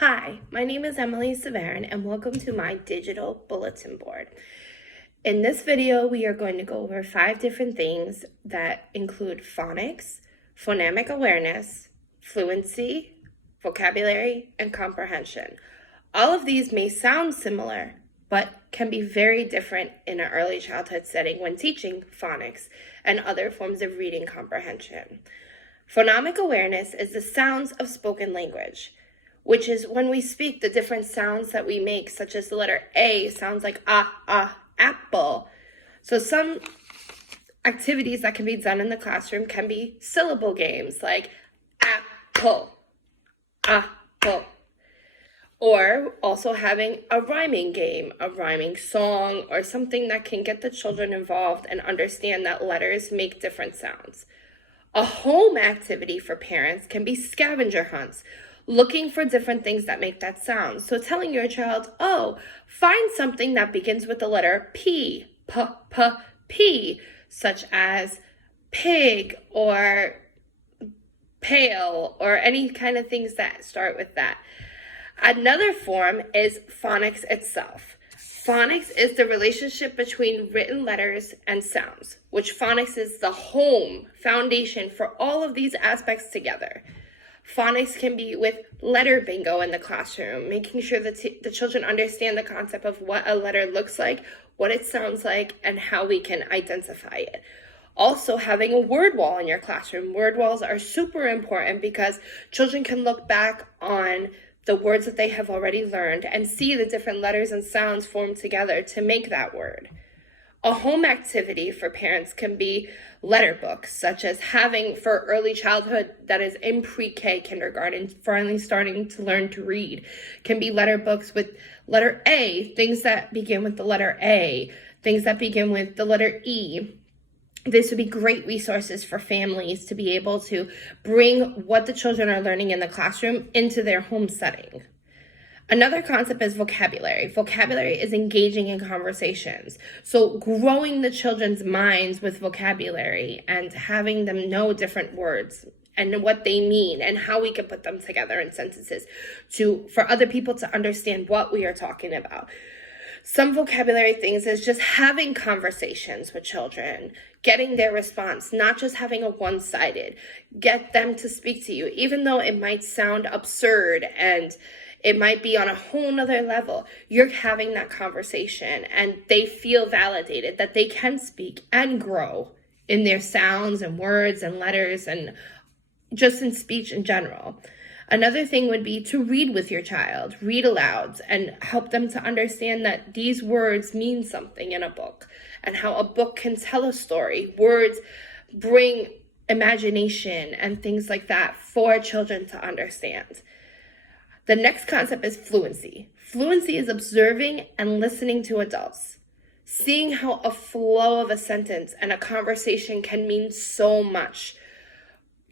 Hi, my name is Emily Severin and welcome to my digital bulletin board. In this video, we are going to go over 5 different things that include phonics, phonemic awareness, fluency, vocabulary, and comprehension. All of these may sound similar, but can be very different in an early childhood setting when teaching phonics and other forms of reading comprehension. Phonemic awareness is the sounds of spoken language, which is when we speak the different sounds that we make, such as the letter A sounds like apple. So some activities that can be done in the classroom can be syllable games like apple, apple. Or also having a rhyming game, a rhyming song, or something that can get the children involved and understand that letters make different sounds. A home activity for parents can be scavenger hunts, looking for different things that make that sound. So telling your child, find something that begins with the letter P, P, such as pig or pail or any kind of things that start with that. Another form is phonics itself. Phonics is the relationship between written letters and sounds, which phonics is the home foundation for all of these aspects together. Phonics can be with letter bingo in the classroom, making sure that the children understand the concept of what a letter looks like, what it sounds like, and how we can identify it. Also, having a word wall in your classroom. Word walls are super important because children can look back on the words that they have already learned and see the different letters and sounds formed together to make that word. A home activity for parents can be letter books, such as having for early childhood that is in pre-K kindergarten, finally starting to learn to read, can be letter books with letter A, things that begin with the letter A, things that begin with the letter E. This would be great resources for families to be able to bring what the children are learning in the classroom into their home setting. Another concept is vocabulary. Vocabulary is engaging in conversations. So growing the children's minds with vocabulary and having them know different words and what they mean and how we can put them together in sentences for other people to understand what we are talking about. Some vocabulary things is just having conversations with children, getting their response, not just having a one-sided. Get them to speak to you, even though it might sound absurd and it might be on a whole nother level. You're having that conversation and they feel validated that they can speak and grow in their sounds and words and letters and just in speech in general. Another thing would be to read with your child, read aloud, and help them to understand that these words mean something in a book and how a book can tell a story. Words bring imagination and things like that for children to understand. The next concept is fluency. Fluency is observing and listening to adults, seeing how a flow of a sentence and a conversation can mean so much,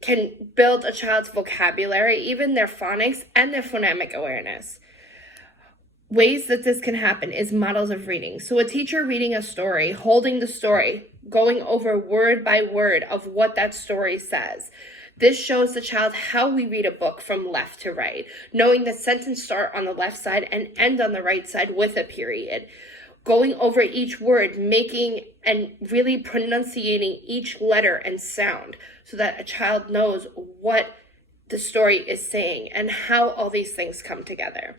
can build a child's vocabulary, even their phonics and their phonemic awareness. Ways that this can happen is models of reading. So a teacher reading a story, holding the story, going over word by word of what that story says. This shows the child how we read a book from left to right, knowing the sentence start on the left side and end on the right side with a period. Going over each word, making and really pronunciating each letter and sound so that a child knows what the story is saying and how all these things come together.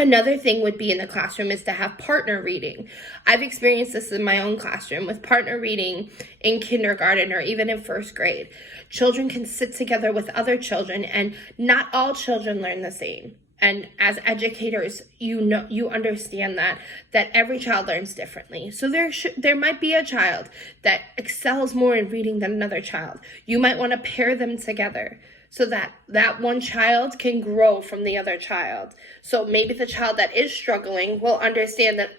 Another thing would be in the classroom is to have partner reading. I've experienced this in my own classroom with partner reading in kindergarten or even in first grade. Children can sit together with other children and not all children learn the same. And as educators, you understand that every child learns differently. So there might be a child that excels more in reading than another child. You might want to pair them together so that one child can grow from the other child. So maybe the child that is struggling will understand that,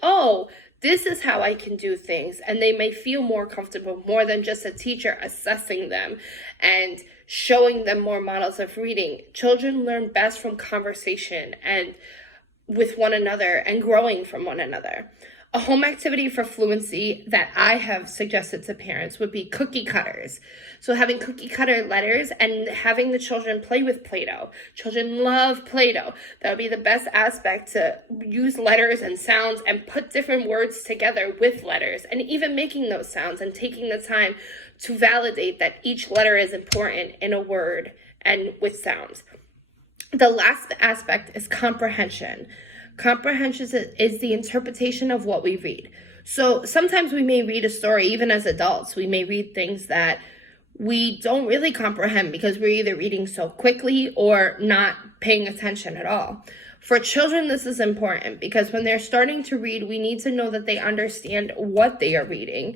this is how I can do things. And they may feel more comfortable, more than just a teacher assessing them and showing them more models of reading. Children learn best from conversation and with one another and growing from one another. A home activity for fluency that I have suggested to parents would be cookie cutters. So having cookie cutter letters and having the children play with Play-Doh. Children love Play-Doh. That would be the best aspect, to use letters and sounds and put different words together with letters, and even making those sounds and taking the time to validate that each letter is important in a word and with sounds. The last aspect is comprehension. Comprehension is the interpretation of what we read. So sometimes we may read a story, even as adults, we may read things that we don't really comprehend because we're either reading so quickly or not paying attention at all. For children, this is important because when they're starting to read, we need to know that they understand what they are reading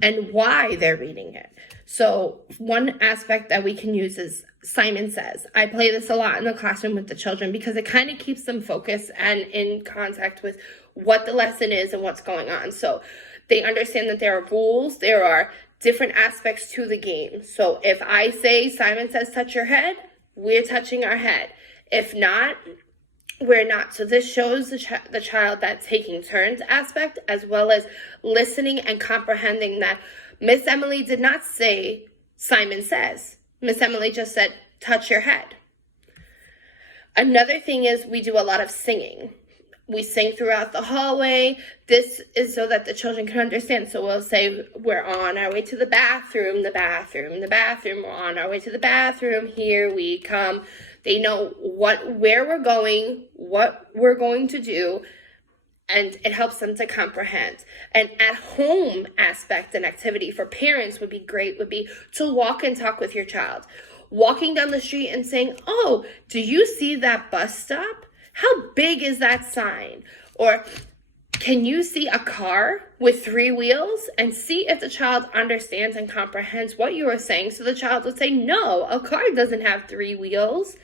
and why they're reading it. So one aspect that we can use is Simon Says. I play this a lot in the classroom with the children because it kind of keeps them focused and in contact with what the lesson is and what's going on. So they understand that there are rules, there are different aspects to the game. So if I say Simon Says touch your head, we're touching our head. If not, we're not. So this shows the child that taking turns aspect, as well as listening and comprehending that Miss Emily did not say Simon Says. Miss Emily just said, touch your head. Another thing is we do a lot of singing. We sing throughout the hallway. This is so that the children can understand. So we'll say, we're on our way to the bathroom, the bathroom, the bathroom. We're on our way to the bathroom. Here we come. They know where we're going, what we're going to do, and it helps them to comprehend. An at-home aspect and activity for parents would be to walk and talk with your child. Walking down the street and saying, oh, do you see that bus stop? How big is that sign? Or can you see a car with 3 wheels? And see if the child understands and comprehends what you are saying. So the child will say, no, a car doesn't have 3 wheels.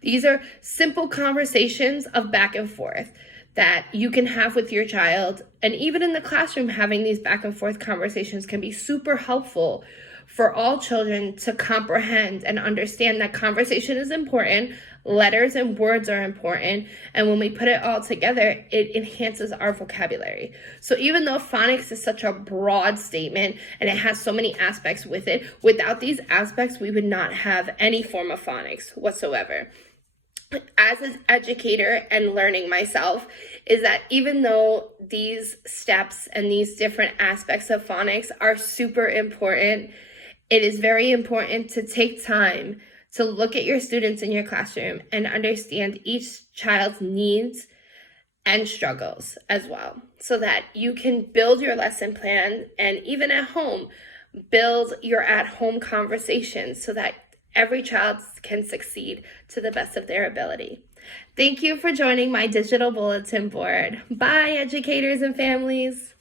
These are simple conversations of back and forth that you can have with your child. And even in the classroom, having these back and forth conversations can be super helpful for all children to comprehend and understand that conversation is important, letters and words are important, and when we put it all together, it enhances our vocabulary. So even though phonics is such a broad statement and it has so many aspects with it, without these aspects, we would not have any form of phonics whatsoever. As an educator and learning myself, is that even though these steps and these different aspects of phonics are super important, it is very important to take time to look at your students in your classroom and understand each child's needs and struggles as well, so that you can build your lesson plan and even at home, build your at-home conversations so that every child can succeed to the best of their ability. Thank you for joining my digital bulletin board. Bye, educators and families.